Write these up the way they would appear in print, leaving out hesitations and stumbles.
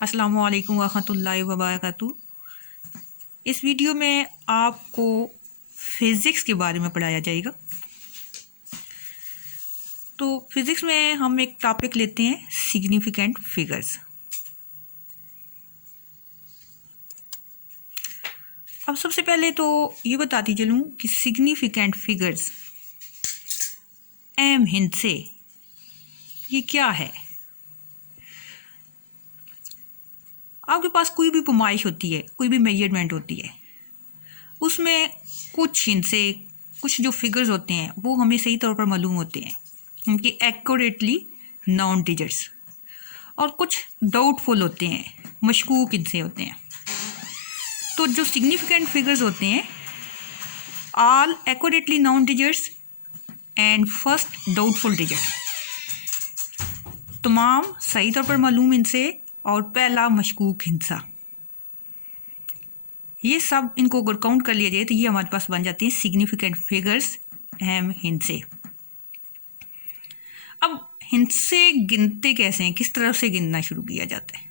अस्सलामु अलैकुम वरहमतुल्लाहि वबरकातुहू। इस वीडियो में आपको फिज़िक्स के बारे में पढ़ाया जाएगा। तो फिज़िक्स में हम एक टॉपिक लेते हैं सिग्निफिकेंट फिगर्स। अब सबसे पहले तो ये बताती चलूँ कि सिग्निफिकेंट फिगर्स एम हिंद से ये क्या है। आपके पास कोई भी पैमाइश होती है, कोई भी मेजरमेंट होती है, उसमें कुछ हिंद से कुछ जो फिगर्स होते हैं वो हमें सही तौर पर मालूम होते हैं, उनकी एक्यूरेटली नॉन डिजिट्स, और कुछ डाउटफुल होते हैं, मशकूक इनसे होते हैं। तो जो सिग्निफिकेंट फिगर्स होते हैं all accurately non digits and first doubtful digit, तमाम सही तौर पर मालूम इनसे और पहला मशकूक हिंसा, ये सब इनको अगर काउंट कर लिया जाए तो ये हमारे पास बन जाते हैं सिग्निफिकेंट फिगर्स अहम हिंद से। अब हिंद से गिनते कैसे हैं, किस तरह से गिनना शुरू किया जाता है।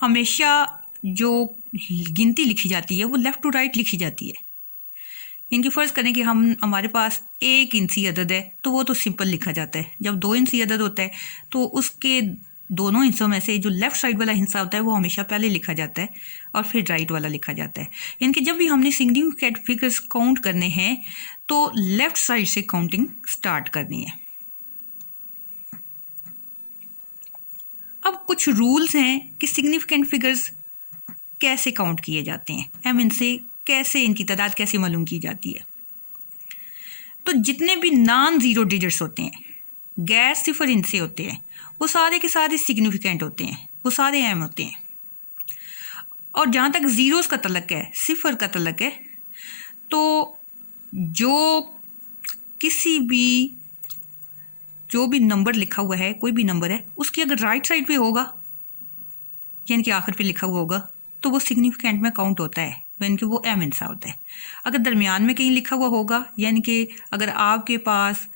हमेशा जो गिनती लिखी जाती है वो लेफ़्ट टू राइट लिखी जाती है। इनकी फ़र्ज़ करें कि हमारे पास एक इंची अदद है तो वो तो सिंपल लिखा जाता है। जब 2 इंची अदद होता है तो उसके दोनों हिस्सों में से जो लेफ़्ट साइड वाला हिस्सा होता है वो हमेशा पहले लिखा जाता है और फिर राइट वाला लिखा जाता है। यानी कि जब भी हमने सिग्निफिकेंट फिगर्स काउंट करने हैं तो लेफ़्ट साइड से काउंटिंग स्टार्ट करनी है। अब कुछ रूल्स हैं कि सिग्निफिकेंट फिगर्स कैसे काउंट किए जाते हैं, हम इनसे कैसे इनकी तादाद कैसे मालूम की जाती है। तो जितने भी नॉन ज़ीरो डिजिट्स होते हैं, गैर सिफर इनसे होते हैं, वो सारे के सारे सिग्निफिकेंट होते हैं, वो सारे अहम होते हैं। और जहाँ तक ज़ीरोस का तल्लक है, सिफर का तल्लक है, तो जो भी नंबर लिखा हुआ है, कोई भी नंबर है, उसकी अगर राइट साइड पे होगा यानी कि आखिर पे लिखा हुआ होगा तो वो सिग्निफिकेंट में काउंट होता है, यानी कि वो एम हिस्सा होता है। अगर दरमियान में कहीं लिखा हुआ होगा, यानी कि अगर आपके पास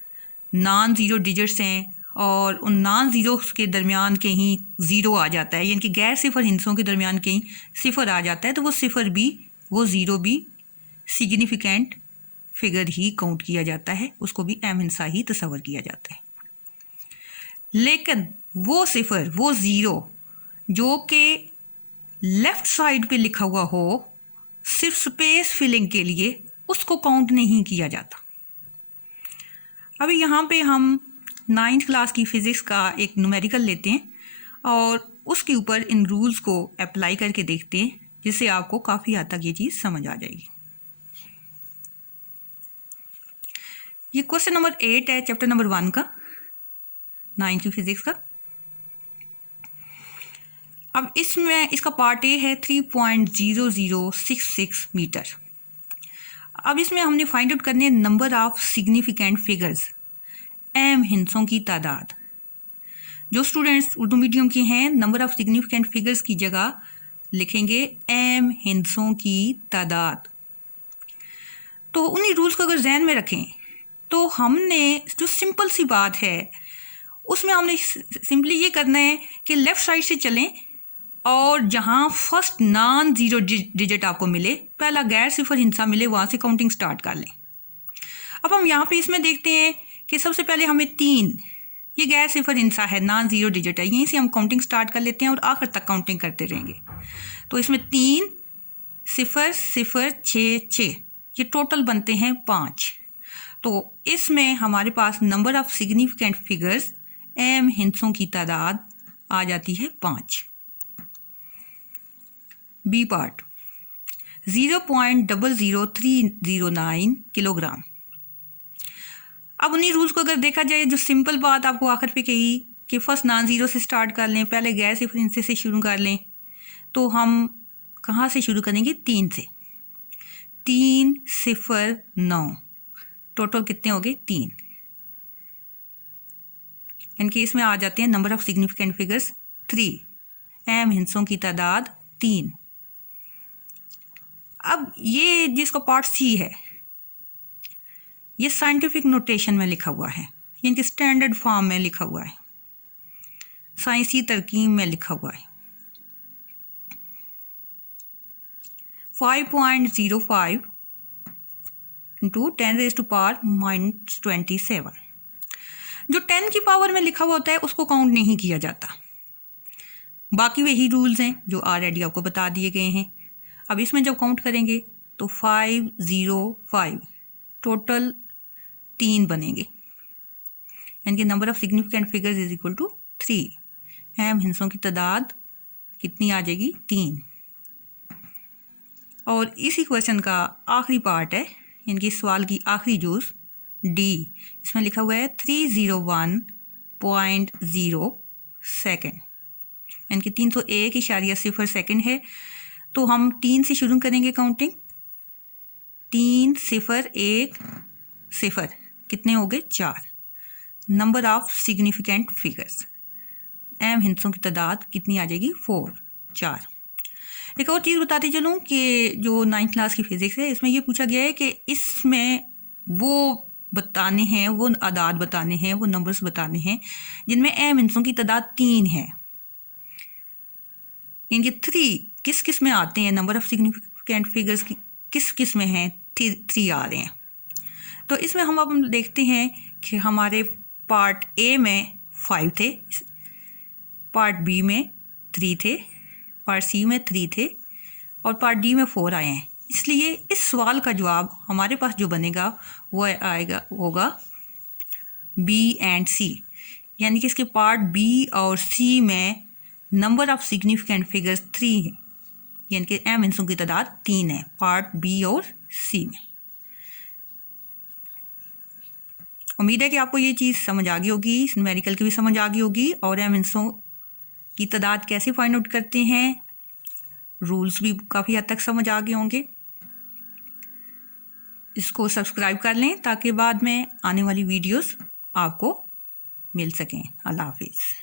नॉन ज़ीरो डिजिट्स हैं और उन नॉन ज़ीरोस के दरमियान कहीं ज़ीरो आ जाता है, यानी कि गैर सिफर हिस्सों के दरमियान कहीं सिफर आ जाता है, तो वो ज़ीरो भी सिग्निफिकेंट फिगर ही काउंट किया जाता है, उसको भी एम हिस्सा ही तस्वर किया जाता है। लेकिन वो सिफर, वो ज़ीरो जो कि लेफ़्ट साइड पे लिखा हुआ हो सिर्फ स्पेस फिलिंग के लिए, उसको काउंट नहीं किया जाता। अभी यहाँ पे हम 9th क्लास की फ़िज़िक्स का एक न्यूमेरिकल लेते हैं और उसके ऊपर इन रूल्स को अप्लाई करके देखते हैं, जिससे आपको काफ़ी हद तक ये चीज़ समझ आ जाएगी। ये क्वेश्चन नंबर 8 है चैप्टर नंबर 1 का, 9th की फ़िज़िक्स का। अब इसमें इसका पार्ट ए है 3.0066 मीटर। अब इसमें हमने फाइंड आउट करने नंबर ऑफ सिग्निफिकेंट फिगर्स, अहम हिस्सों की तादाद। जो स्टूडेंट्स उर्दू मीडियम के हैं, नंबर ऑफ सिग्निफिकेंट फिगर्स की जगह लिखेंगे अहम हिस्सों की तादाद। तो उन्हीं रूल्स को अगर जहन में रखें तो हमने जो सिंपल सी बात है उसमें हमने सिंपली ये करना है कि लेफ़्ट साइड से चलें और जहाँ फर्स्ट नॉन ज़ीरो डिजिट आपको मिले, पहला गैर सिफर हिस्सा मिले, वहाँ से काउंटिंग स्टार्ट कर लें। अब हम यहाँ पे इसमें देखते हैं कि सबसे पहले हमें 3, ये गैर सिफर हिस्सा है, नॉन ज़ीरो डिजिट है, यहीं से हम काउंटिंग स्टार्ट कर लेते हैं और आखिर तक काउंटिंग करते रहेंगे। तो इसमें 3 0 0 6 6, ये टोटल बनते हैं 5। तो इसमें हमारे पास नंबर ऑफ सिग्निफिकेंट फिगर्स, अहम हिस्सों की तादाद आ जाती है 5। B part 0.00309 kilogram. अब उन्हीं रूल्स को अगर देखा जाए, जो सिंपल बात आपको आखिर पे कही कि फर्स्ट नॉन ज़ीरो से स्टार्ट कर लें, पहले गैर सिफर हिस्से से शुरू कर लें, तो हम कहाँ से शुरू करेंगे? 3 से। 3 0 9, टोटल कितने हो गए? 3। यानी कि इसमें आ जाते हैं नंबर ऑफ सिग्निफिकेंट फिगर्स 3, अहम हिस्सों की तादाद 3। अब ये जिसका पार्ट सी है, ये साइंटिफिक नोटेशन में लिखा हुआ है, यानी कि स्टैंडर्ड फॉर्म में लिखा हुआ है, साइंसी तरकीब में लिखा हुआ है। 5.05 इंटू 10⁻⁻27। जो 10 की पावर में लिखा हुआ होता है उसको काउंट नहीं किया जाता। बाकी वही रूल्स हैं जो ऑलरेडी आपको बता दिए गए हैं। अब इसमें जब काउंट करेंगे तो 505 टोटल 3 बनेंगे, यानी कि number of significant figures is equal to 3। अहम हिस्सों की तादाद कितनी आ जाएगी? 3। और इसी क्वेश्चन का आखिरी पार्ट है, यानी कि सवाल की आखिरी जूस डी, इसमें लिखा हुआ है 301.0 सेकेंड, यानी कि 301.0 सेकेंड है। तो हम 3 से शुरू करेंगे काउंटिंग। 3 0 1 0 कितने हो गए? 4। नंबर ऑफ सिग्निफिकेंट फिगर्स, अहम हिस्सों की तादाद कितनी आ जाएगी? 4 4। एक और चीज़ बताते चलूँ कि जो 9th क्लास की फिज़िक्स है इसमें ये पूछा गया है कि इसमें वो बताने हैं, वो आदाद बताने हैं, वो नंबर्स बताने हैं जिनमें अहम हिस्सों की तादाद 3 है। इनके 3 किस किस में आते हैं? नंबर ऑफ सिग्निफिकेंट फिगर्स की किस किस में हैं? 3 आ रहे हैं। तो इसमें हम अब देखते हैं कि हमारे पार्ट ए में 5 थे, पार्ट बी में 3 थे, पार्ट सी में 3 थे और पार्ट डी में 4 आए हैं। इसलिए इस सवाल का जवाब हमारे पास जो बनेगा वो होगा बी एंड सी, यानी कि इसके पार्ट बी और सी में नंबर ऑफ सिग्निफिकेंट फिगर्स 3 है, यानी कि अहम हिस्सों की तादाद 3 है पार्ट बी और सी में। उम्मीद है कि आपको ये चीज़ समझ आ गई होगी, न्यूमेरिकल की भी समझ आ गई होगी और अहम हिस्सों की तादाद कैसे फाइंड आउट करते हैं, रूल्स भी काफ़ी हद तक समझ आ गए होंगे। इसको सब्सक्राइब कर लें ताकि बाद में आने वाली वीडियोस आपको मिल सकें। अल्लाह हाफिज़।